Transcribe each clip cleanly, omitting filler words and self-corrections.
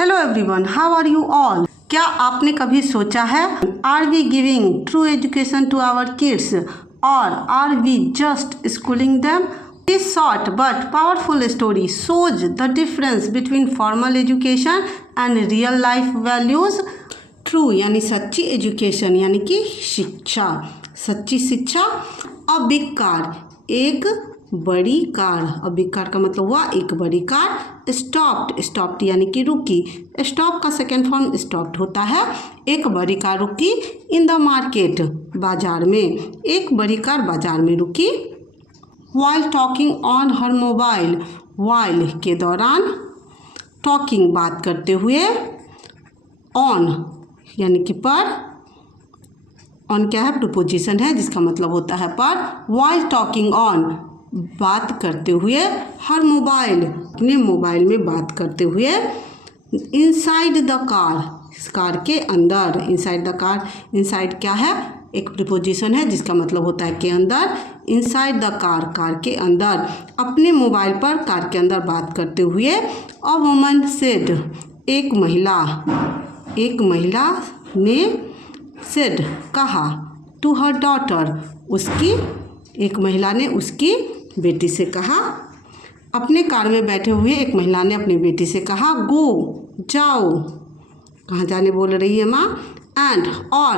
Hello everyone, how are you all. क्या आपने कभी सोचा है, are we giving true education to our kids or are we just schooling them? This short but powerful story shows the difference between formal education and real life values. True यानी सच्ची education यानी कि शिक्षा, सच्ची शिक्षा। A big car, एक बड़ी car. A big car का मतलब हुआ एक बड़ी कार। स्टॉप्ड, स्टॉप्ड यानी कि रुकी। स्टॉप का सेकेंड फॉर्म स्टॉप्ड होता है। एक बड़ी कार रुकी इन द मार्केट, बाजार में। एक बड़ी कार बाजार में रुकी। While talking on her mobile, while के दौरान, टॉकिंग बात करते हुए, ऑन यानी कि पर। ऑन क्या है? प्रीपोजिशन है जिसका मतलब होता है पर। वाइल टॉकिंग ऑन बात करते हुए, हर मोबाइल अपने मोबाइल में बात करते हुए, इनसाइड द कार कार के अंदर। इनसाइड द कार, इनसाइड क्या है? एक प्रीपोजिशन है जिसका मतलब होता है के अंदर। इनसाइड द कार कार के अंदर, अपने मोबाइल पर कार के अंदर बात करते हुए। अ वुमन सेड, एक महिला ने सेड कहा, टू हर डॉटर, उसकी एक महिला ने उसकी बेटी से कहा। अपने कार में बैठे हुए एक महिला ने अपनी बेटी से कहा, गो जाओ, कहाँ जाने बोल रही है माँ। एंड और,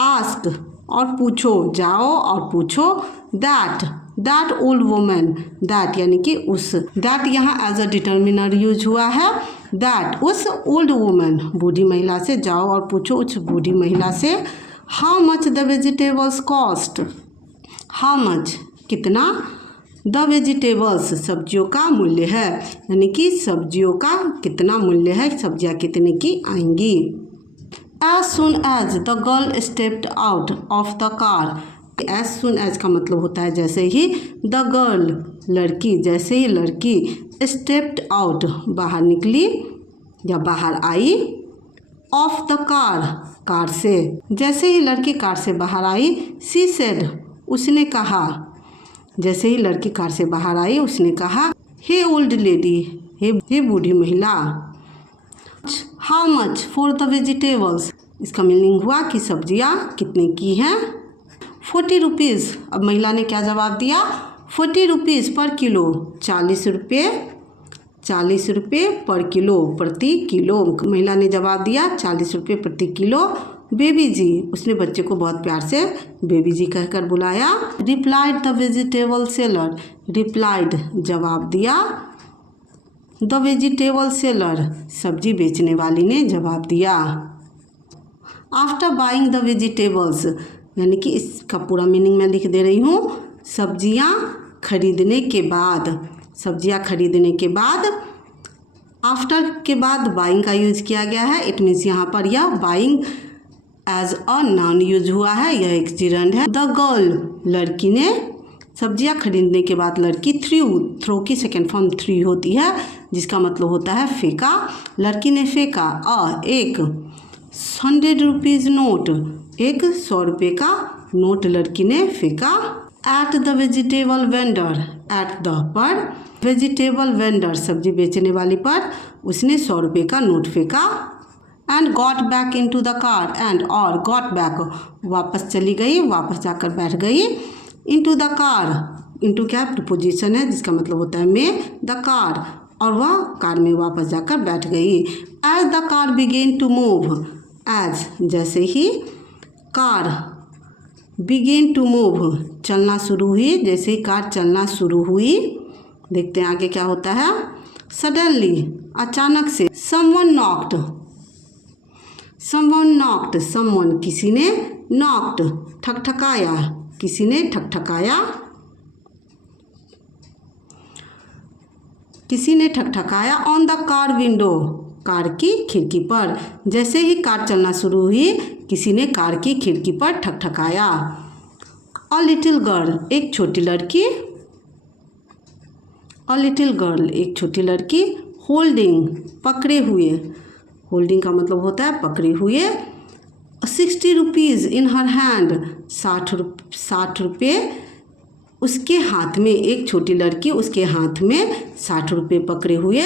आस्क और पूछो, जाओ और पूछो। दैट ओल्ड वुमन, दैट यानी कि उस, दैट यहाँ एज अ डिटर्मिनर यूज हुआ है। दैट उस ओल्ड वुमन बूढ़ी महिला से, जाओ और पूछो उस बूढ़ी महिला से। How much the vegetables cost, how much कितना, द वेजिटेबल्स सब्जियों का मूल्य है, यानी कि सब्जियों का कितना मूल्य है, सब्जियां कितने की आएंगी। As soon as the girl stepped out of the car, as soon as का मतलब होता है जैसे ही, द गर्ल लड़की, जैसे ही लड़की, स्टेप्ड आउट बाहर निकली या बाहर आई, ऑफ द कार कार से, जैसे ही लड़की कार से बाहर आई। सी सेड, उसने कहा, जैसे ही लड़की कार से बाहर आई उसने कहा, हे ओल्ड लेडी, हे बूढ़ी महिला। How much for the vegetables, इसका मीनिंग हुआ कि सब्जियां कितने की हैं। 40 रुपीज़, अब महिला ने क्या जवाब दिया, 40 रुपीज़ पर किलो, 40 रुपये पर किलो, प्रति किलो। महिला ने जवाब दिया 40 रुपये प्रति किलो। बेबी जी, उसने बच्चे को बहुत प्यार से बेबी जी कहकर बुलाया। Replied the vegetable seller, replied जवाब दिया, द वेजिटेबल सेलर सब्जी बेचने वाली ने जवाब दिया। आफ्टर बाइंग द वेजिटेबल्स, यानी कि इसका पूरा मीनिंग मैं लिख दे रही हूँ। सब्जियाँ खरीदने के बाद, सब्जियाँ खरीदने के बाद, आफ्टर के बाद बाइंग का यूज किया गया है। इट मीन्स यहाँ पर यह buying as a noun use हुआ है, यह एक जिरंड है। द गर्ल लड़की ने, सब्जियां खरीदने के बाद लड़की थ्रो की सेकेंड फॉर्म थ्री होती है जिसका मतलब होता है फेंका। लड़की ने फेंका एक 100 रुपीज़ नोट, एक 100 रुपये का नोट लड़की ने फेंका। At the vegetable vendor, at the पर, वेजिटेबल वेंडर सब्जी बेचने वाली पर उसने 100 रुपये का नोट फेंका। And got back into the car, and और गॉट बैक वापस चली गई, वापस जाकर बैठ गई। इनटू द कार, इनटू क्या प्रीपोजिशन है जिसका मतलब होता है में, द कार, और वह कार में वापस जाकर बैठ गई। As the car began to move, as जैसे ही, कार बिगेन टू मूव चलना शुरू हुई, जैसे ही कार चलना शुरू हुई। देखते हैं आगे क्या होता है। सडनली अचानक से, someone knocked, someone knocked, someone किसी ने, नॉक्ड ठकठकाया, किसी ने ठकठकाया, किसी ने ठकठकाया। On the car window, car की खिड़की पर, जैसे ही कार चलना शुरू हुई किसी ने कार की खिड़की पर ठकठकाया। अ लिटिल गर्ल, एक छोटी लड़की, अ लिटिल गर्ल एक छोटी लड़की, होल्डिंग पकड़े हुए, होल्डिंग का मतलब होता है पकड़े हुए। 60 रुपीज़ इन हर हैंड, 60 रुपये उसके हाथ में, एक छोटी लड़की उसके हाथ में 60 रुपये पकड़े हुए।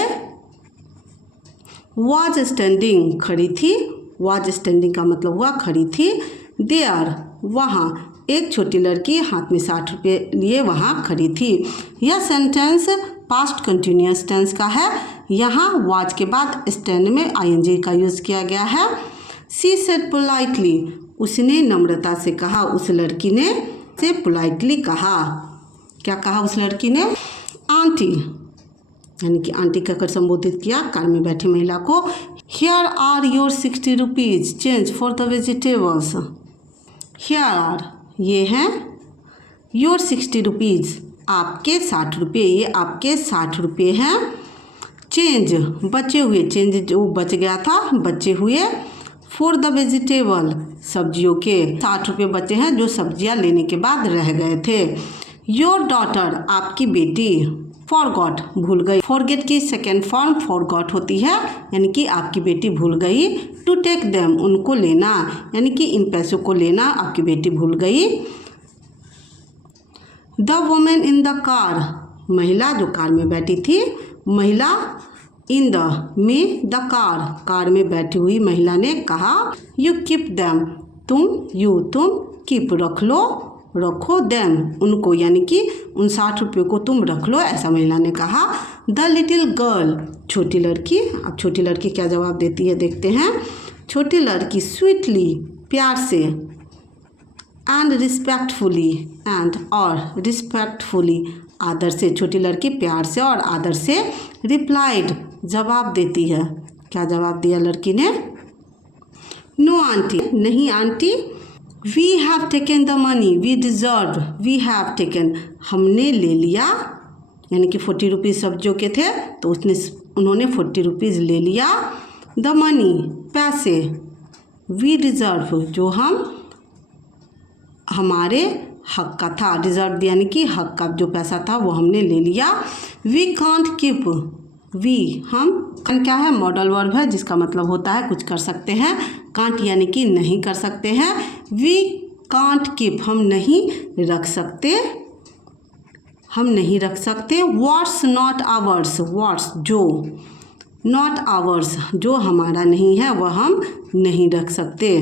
वॉज स्टैंडिंग खड़ी थी, वॉज स्टैंडिंग का मतलब हुआ खड़ी थी, देयर वहाँ, एक छोटी लड़की हाथ में 60 रुपये लिए वहाँ खड़ी थी। यह सेंटेंस पास्ट कंटिन्यूअस टेंस का है। यहाँ वॉज के बाद स्टैंड में ing का यूज़ किया गया है। शी सेड पोलाइटली, उसने नम्रता से कहा, उस लड़की ने से पोलाइटली कहा। क्या कहा उस लड़की ने? आंटी, यानी कि आंटी कहकर संबोधित किया कार में बैठी महिला को। Here are your 60 rupees change for the vegetables. Here are, ये हैं, योर 60 रुपीज़, आपके 60 रुपये, ये आपके 60 रुपये हैं। चेंज, बचे हुए, चेंज जो बच गया था, बचे हुए। फॉर द वेजिटेबल, सब्जियों के 60 रुपये बचे हैं जो सब्जियां लेने के बाद रह गए थे। योर डॉटर, आपकी बेटी। फॉरगॉट, भूल गई। फॉरगेट की सेकेंड फॉर्म फॉरगॉट होती है, यानी कि आपकी बेटी भूल गई। टू टेक देम, उनको लेना, यानी कि इन पैसों को लेना आपकी बेटी भूल गई। The women in the car, महिला जो कार में बैठी थी, महिला इन द में द कार, कार में बैठी हुई महिला ने कहा, यू कीप देम, तुम कीप रख लो, रखो देम, उनको, यानी कि उन 60 रुपये को तुम रख लो, ऐसा महिला ने कहा। द लिटिल गर्ल, छोटी लड़की। अब छोटी लड़की क्या जवाब देती है देखते हैं। छोटी लड़की स्वीटली, प्यार से, एंड रिस्पेक्टफुली, एंड और रिस्पेक्टफुली, आदर से, छोटी लड़की प्यार से और आदर से रिप्लाइड, जवाब देती है। क्या जवाब दिया लड़की ने? नो आंटी, नहीं आंटी। We have taken the money we deserve, we have taken, हमने ले लिया, यानी कि 40 रुपीज़ सब्जियों के थे तो उन्होंने 40 रुपीज़ ले लिया। द मनी, पैसे। वी डिज़र्व, जो हमारे हक का था, डिज़र्व यानी कि हक का जो पैसा था वो हमने ले लिया। वी कांट कीप, वी, हम, क्या है? मॉडल वर्ब है जिसका मतलब होता है कुछ कर सकते हैं। कांट यानी कि नहीं कर सकते हैं। वी कांट कीप, हम नहीं रख सकते, हम नहीं रख सकते। व्हाट्स नॉट आवर्स, व्हाट्स जो, नॉट आवर्स जो हमारा नहीं है वह हम नहीं रख सकते।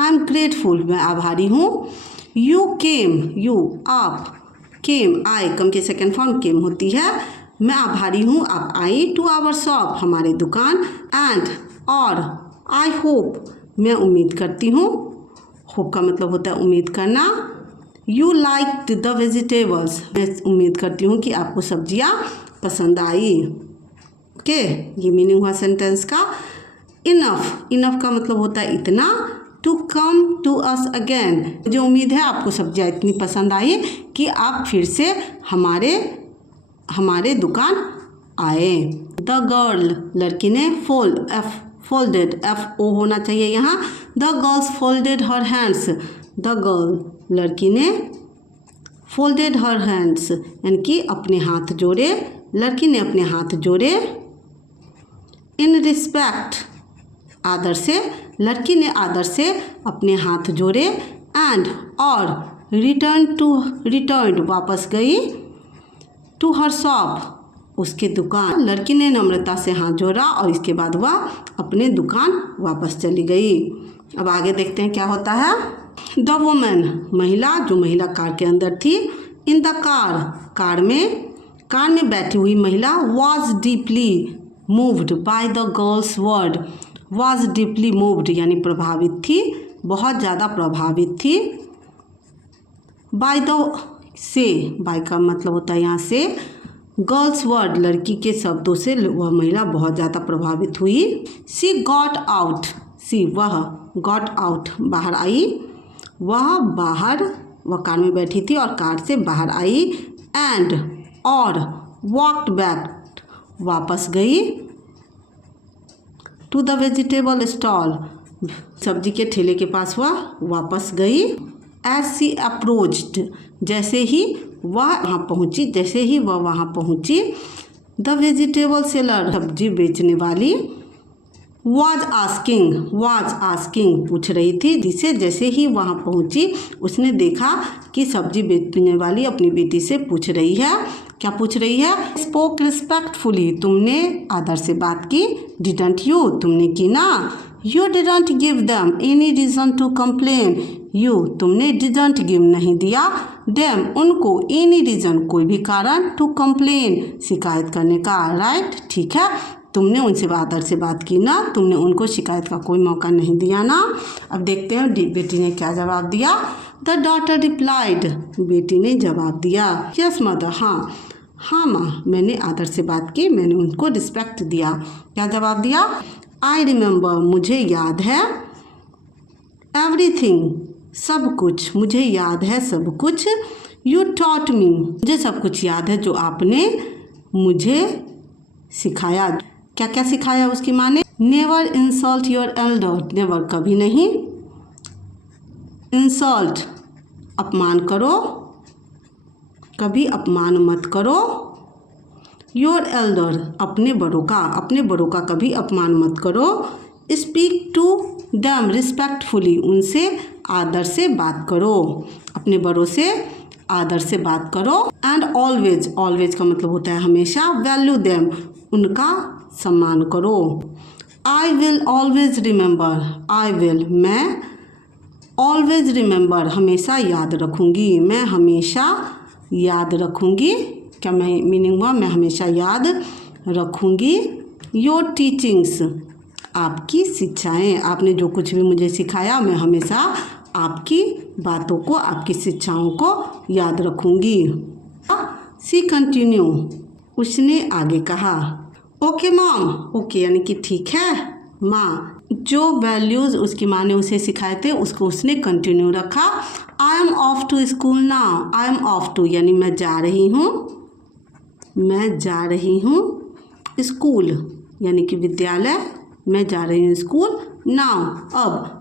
आई एम ग्रेटफुल, मैं आभारी हूँ। यू केम, यू आप, केम आए, कम की सेकेंड फॉर्म केम होती है। मैं आभारी हूँ आप आई टू आवर शॉप, हमारे दुकान। एंड और आई होप, मैं उम्मीद करती हूँ, होप का मतलब होता है उम्मीद करना। यू लाइक द वेजिटेबल्स, मैं उम्मीद करती हूँ कि आपको सब्जियाँ पसंद आई। ओके, ये मीनिंग हुआ सेंटेंस का। इनफ, इनफ का मतलब होता है इतना। To come to us again, मुझे उम्मीद है आपको सब्जियाँ इतनी पसंद आई कि आप फिर से हमारे दुकान आए। द गर्ल, लड़की ने फोल्डेड, FO होना चाहिए यहाँ। The girls folded her hands, the girl, लड़की ने फोल्डेड हर हैंड्स, यानी कि अपने हाथ जोड़े, लड़की ने अपने हाथ जोड़े। इन रिस्पेक्ट, आदर से, लड़की ने आदर से अपने हाथ जोड़े। एंड और रिटर्न वापस गई। टू हर शॉप, उसके दुकान, लड़की ने नम्रता से हाथ जोड़ा और इसके बाद वह अपने दुकान वापस चली गई। अब आगे देखते हैं क्या होता है। द वुमन, महिला, जो महिला कार के अंदर थी। इन द कार, कार में बैठी हुई महिला। Was deeply moved by the girls word, was deeply moved यानी प्रभावित थी, बहुत ज़्यादा प्रभावित थी। बाय द से, बाय का मतलब होता है यहाँ से, गर्ल्स वर्ड, लड़की के शब्दों से वह महिला बहुत ज़्यादा प्रभावित हुई। सी गॉट आउट, सी वह, गॉट आउट बाहर आई, वह कार में बैठी थी और कार से बाहर आई। एंड और वॉकड बैक, वापस गई। टू द वेजिटेबल स्टॉल, सब्जी के ठेले के पास वह वापस गई। एज सी अप्रोच्ड, जैसे ही वह वहाँ पहुँची। द वेजिटेबल सेलर, सब्जी बेचने वाली। वाज आस्किंग, पूछ रही थी, जिसे जैसे ही वहाँ पहुँची उसने देखा कि सब्जी बेचने वाली अपनी बेटी से पूछ रही है क्या पूछ रही है? स्पोक रिस्पेक्टफुली, तुमने आदर से बात की। डिडंट यू, तुमने की ना। You didn't give them any reason to complain, you, तुमने डिडंट गिव नहीं दिया, देम, उनको, एनी रीज़न, कोई भी कारण, टू कंप्लेन, शिकायत करने का। राइट, ठीक है, तुमने उनसे आदर से बात की ना, तुमने उनको शिकायत का कोई मौका नहीं दिया ना। अब देखते हैं बेटी ने क्या जवाब दिया। द डॉटर रिप्लाइड, बेटी ने जवाब दिया। यस मदर, हाँ हाँ माँ, मैंने आदर से बात की, मैंने उनको रिस्पेक्ट दिया। क्या जवाब दिया? आई रिमेंबर, मुझे याद है। एवरीथिंग, सब कुछ, मुझे याद है सब कुछ। यू टॉट मी, मुझे सब कुछ याद है जो आपने मुझे सिखाया। क्या क्या सिखाया उसकी माँ ने? Never insult your Elder, never, कभी नहीं। इंसल्ट, अपमान करो, कभी अपमान मत करो। योर एल्डर, अपने बड़ों का कभी अपमान मत करो। स्पीक टू देम रिस्पेक्टफुली, उनसे आदर से बात करो, अपने बड़ों से आदर से बात करो। एंड ऑलवेज, ऑलवेज का मतलब होता है हमेशा। वैल्यू देम, उनका सम्मान करो। I will always remember, I will, मैं, ऑलवेज रिमेंबर, हमेशा याद रखूँगी, मैं हमेशा याद रखूँगी। क्या मैं मीनिंग हुआ? मैं हमेशा याद रखूँगी। योर टीचिंग्स, आपकी शिक्षाएं, आपने जो कुछ भी मुझे सिखाया, मैं हमेशा आपकी बातों को, आपकी शिक्षाओं को याद रखूँगी। सी कंटिन्यू, उसने आगे कहा। ओके मॉम, ओके यानी कि ठीक है माँ। जो वैल्यूज़ उसकी माँ ने उसे सिखाए थे उसको उसने कंटिन्यू रखा। I am off to school now, I am off to यानी मैं जा रही हूँ, मैं जा रही हूँ। स्कूल यानी कि विद्यालय, मैं जा रही हूँ स्कूल। नाउ,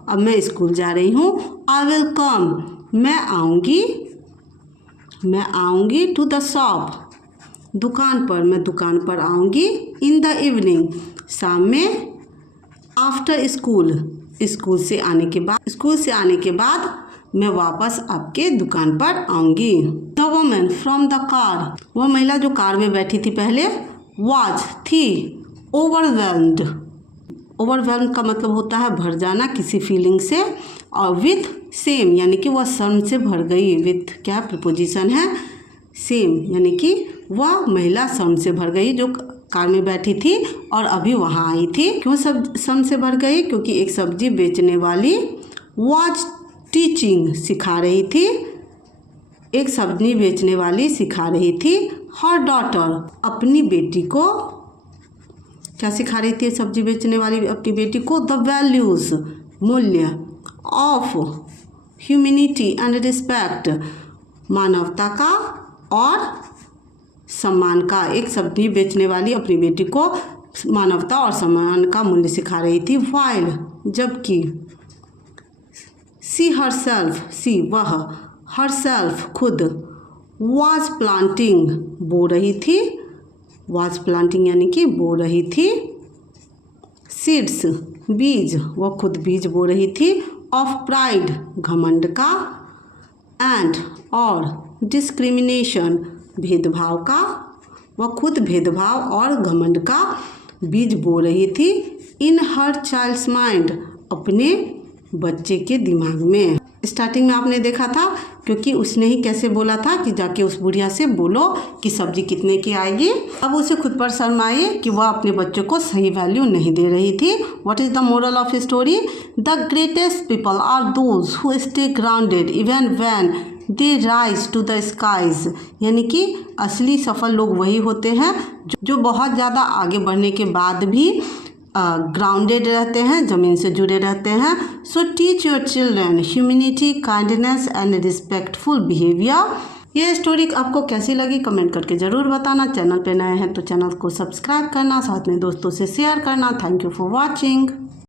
अब मैं स्कूल जा रही हूँ। आई विल कम, मैं आऊँगी टू द शॉप, दुकान पर, मैं दुकान पर आऊँगी। इन द इवनिंग, शाम में। आफ्टर स्कूल, स्कूल से आने के बाद मैं वापस आपके दुकान पर आऊँगी। The woman from the car, वह महिला जो कार में बैठी थी पहले, वाज, थी, ओवरवेल्म्ड, ओवरवेल्म का मतलब होता है भर जाना किसी फीलिंग से। और विथ सेम यानी कि वह शर्म से भर गई। विथ क्या प्रपोजिशन है? सेम यानी कि वह महिला शर्म से भर गई जो कार में बैठी थी और अभी वहाँ आई थी। क्यों सब शर्म से भर गई? क्योंकि एक सब्जी बेचने वाली वाज टीचिंग, सिखा रही थी, एक सब्जी बेचने वाली सिखा रही थी। हर डॉटर, अपनी बेटी को, क्या सिखा रही थी सब्जी बेचने वाली अपनी बेटी को? द वैल्यूज़, मूल्य, ऑफ ह्यूमैनिटी एंड रिस्पेक्ट, मानवता का और सम्मान का। एक सब्जी बेचने वाली अपनी बेटी को मानवता और सम्मान का मूल्य सिखा रही थी। व्हाइल, जबकि। सी हरसेल्फ, सी वह, हरसेल्फ खुद, वाज प्लांटिंग, बो रही थी, वाज प्लांटिंग यानी कि बो रही थी। सीड्स, बीज, वह खुद बीज बो रही थी। ऑफ प्राइड, घमंड का। एंड, और। डिस्क्रिमिनेशन, भेदभाव का, वह खुद भेदभाव और घमंड का बीज बो रही थी। इन हर चाइल्ड्स माइंड, अपने बच्चे के दिमाग में। स्टार्टिंग में आपने देखा था क्योंकि उसने ही कैसे बोला था कि जाके उस बुढ़िया से बोलो कि सब्जी कितने की आएगी। अब उसे खुद पर शर्म आई कि वह अपने बच्चों को सही वैल्यू नहीं दे रही थी। What is the moral of story? The greatest people are those who stay grounded even when they rise to the skies, यानी कि असली सफल लोग वही होते हैं जो बहुत ज़्यादा आगे बढ़ने के बाद भी ग्राउंडेड रहते हैं, ज़मीन से जुड़े रहते हैं। So teach your children humanity, kindness and respectful behaviour. ये स्टोरी आपको कैसी लगी कमेंट करके ज़रूर बताना। चैनल पे नए हैं तो चैनल को सब्सक्राइब करना, साथ में दोस्तों से शेयर करना। Thank you for watching.